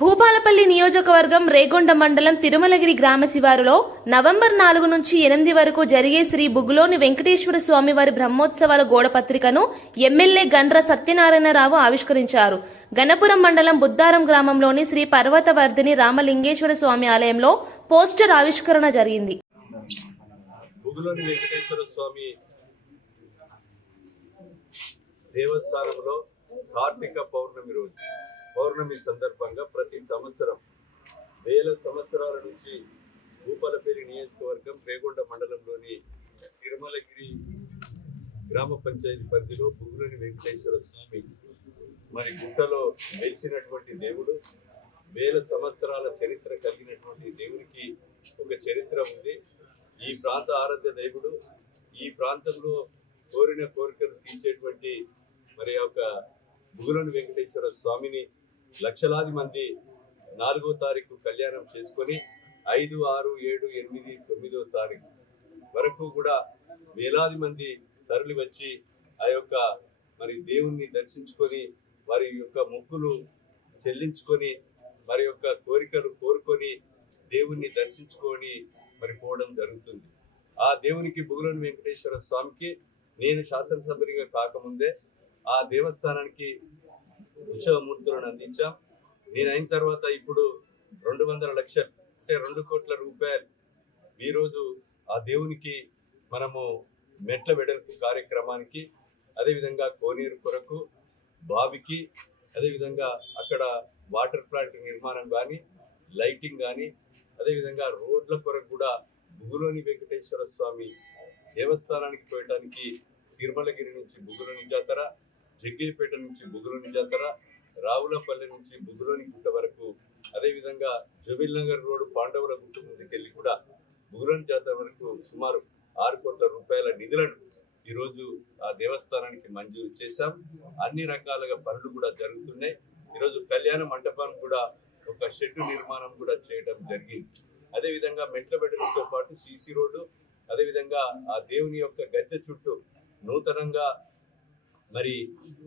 భూపాలపల్లి నియోజకవర్గం రేగొండ మండలం తిరుమలగిరి గ్రామ శివారులో నవంబర్ నాలుగు నుంచి ఎనిమిది వరకు జరిగే శ్రీ బుగ్గులోని వెంకటేశ్వర స్వామివారి బ్రహ్మోత్సవాల గోడపత్రికను ఎమ్మెల్యే గండ్ర సత్యనారాయణరావు ఆవిష్కరించారు. గణపురం మండలం బుద్దారం గ్రామంలోని శ్రీ పర్వతవర్ధిని రామలింగేశ్వర స్వామి ఆలయంలో పోస్టర్ ఆవిష్కరణ జరిగింది. దేవస్థానంలో కార్తీక పౌర్ణమి రోజు. పౌర్ణమి సందర్భంగా ప్రతి సంవత్సరం వేల సంవత్సరాల నుంచి భూపాలపేరి నియోజకవర్గం రేగొండ మండలంలోని తిరుమలగిరి గ్రామ పంచాయతీ పరిధిలో బుగ్గులని వెంకటేశ్వర స్వామి మరి గుట్టలో వెలిసినటువంటి దేవుడు వేల సంవత్సరాల చరిత్ర కలిగినటువంటి దేవునికి ఒక చరిత్ర ఉంది. ఈ ప్రాంత ఆరాధ్య దేవుడు ఈ ప్రాంతంలో కోరిన కోరికలు తీర్చేటువంటి మరి ఒక బుగులని వెంకటేశ్వర స్వామిని లక్షలాది మంది నాలుగో తారీఖు కళ్యాణం చేసుకొని ఐదు ఆరు ఏడు ఎనిమిది తొమ్మిదో తారీఖు వరకు కూడా వేలాది మంది తరలి వచ్చి ఆ యొక్క మరి దేవుణ్ణి దర్శించుకొని వారి యొక్క మొక్కులు చెల్లించుకొని మరి యొక్క కోరికలు కోరుకొని దేవుణ్ణి దర్శించుకొని మరి పోవడం జరుగుతుంది. ఆ దేవునికి బుగులని వెంకటేశ్వర స్వామికి నేను శాసనసభ్యునిగా కాకముందే ఆ దేవస్థానానికి ఉత్సవమూర్తులను అందించాం. నేను అయిన తర్వాత ఇప్పుడు రెండు వందల లక్షలు అంటే రెండు కోట్ల రూపాయలు ఈరోజు ఆ దేవునికి మనము మెట్ల వెడల్పు కార్యక్రమానికి అదేవిధంగా కోనేరు కొరకు బావికి అదేవిధంగా అక్కడ వాటర్ ప్లాంట్ నిర్మాణం కానీ లైటింగ్ కానీ అదేవిధంగా రోడ్ల కొరకు కూడా బుగులోని వెంకటేశ్వర స్వామి దేవస్థానానికి పోయటానికి తిరుమలగిరి నుంచి బుగులోని జాతర జగ్గేపేట నుంచి బుగులోని జాతర రావులపల్లి నుంచి బుగులోని గుట్ట వరకు అదేవిధంగా జబిల్ నగర్ రోడ్డు పాండవుల గుట్ట ముందుకెళ్ళి కూడా బుగులోని జాతర వరకు సుమారు ఆరు కోట్ల రూపాయల నిధులను ఈరోజు ఆ దేవస్థానానికి మంజూరు చేశాం. అన్ని రకాలుగా పనులు కూడా జరుగుతున్నాయి. ఈరోజు కళ్యాణ మండపం కూడా ఒక షెడ్ నిర్మాణం కూడా చేయడం జరిగింది. అదేవిధంగా మెట్ల పాటు సీసీ రోడ్డు అదేవిధంగా ఆ దేవుని యొక్క గద్దె చుట్టూ నూతనంగా మరి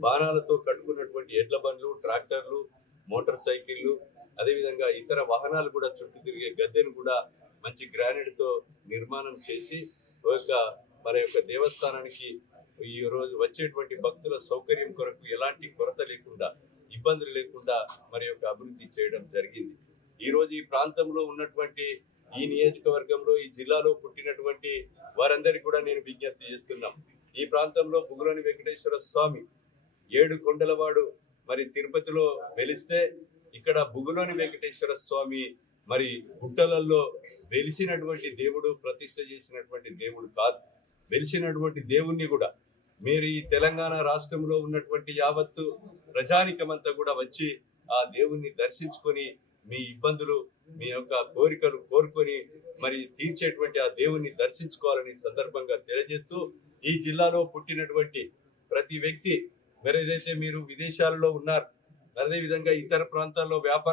బాణాలతో కట్టుకున్నటువంటి ఎడ్ల బండ్లు ట్రాక్టర్లు మోటార్ సైకిళ్ళు అదేవిధంగా ఇతర వాహనాలు కూడా చుట్టూ తిరిగే గద్దెను కూడా మంచి గ్రానైట్తో నిర్మాణం చేసి ఒక యొక్క మరి యొక్క దేవస్థానానికి ఈ రోజు వచ్చేటువంటి భక్తుల సౌకర్యం కొరకు ఎలాంటి కొరత లేకుండా ఇబ్బందులు లేకుండా మరి యొక్క అభివృద్ధి చేయడం జరిగింది. ఈరోజు ఈ ప్రాంతంలో ఉన్నటువంటి ఈ నియోజకవర్గంలో ఈ జిల్లాలో పుట్టినటువంటి వారందరికీ కూడా నేను విజ్ఞప్తి చేస్తున్నాం. ఈ ప్రాంతంలో బుగులోని వెంకటేశ్వర స్వామి ఏడు కొండలవాడు మరి తిరుపతిలో వెలిస్తే ఇక్కడ బుగులోని వెంకటేశ్వర స్వామి మరి గుట్టలలో వెలిసినటువంటి దేవుడు ప్రతిష్ట చేసినటువంటి దేవుడు కాదు. వెలిసినటువంటి దేవుణ్ణి కూడా. మీరు ఈ తెలంగాణ రాష్ట్రంలో ఉన్నటువంటి యావత్తు ప్రజానికమంతా కూడా వచ్చి ఆ దేవుణ్ణి దర్శించుకొని మీ ఇబ్బందులు మీ యొక్క కోరికలు కోరుకొని మరి తీర్చేటువంటి ఆ దేవుణ్ణి దర్శించుకోవాలని సందర్భంగా తెలియజేస్తూ ఈ జిల్లాలో పుట్టినటువంటి ప్రతి వ్యక్తి మరేదైతే మీరు విదేశాలలో ఉన్నారు. అదేవిధంగా ఇతర ప్రాంతాల్లో వ్యాపార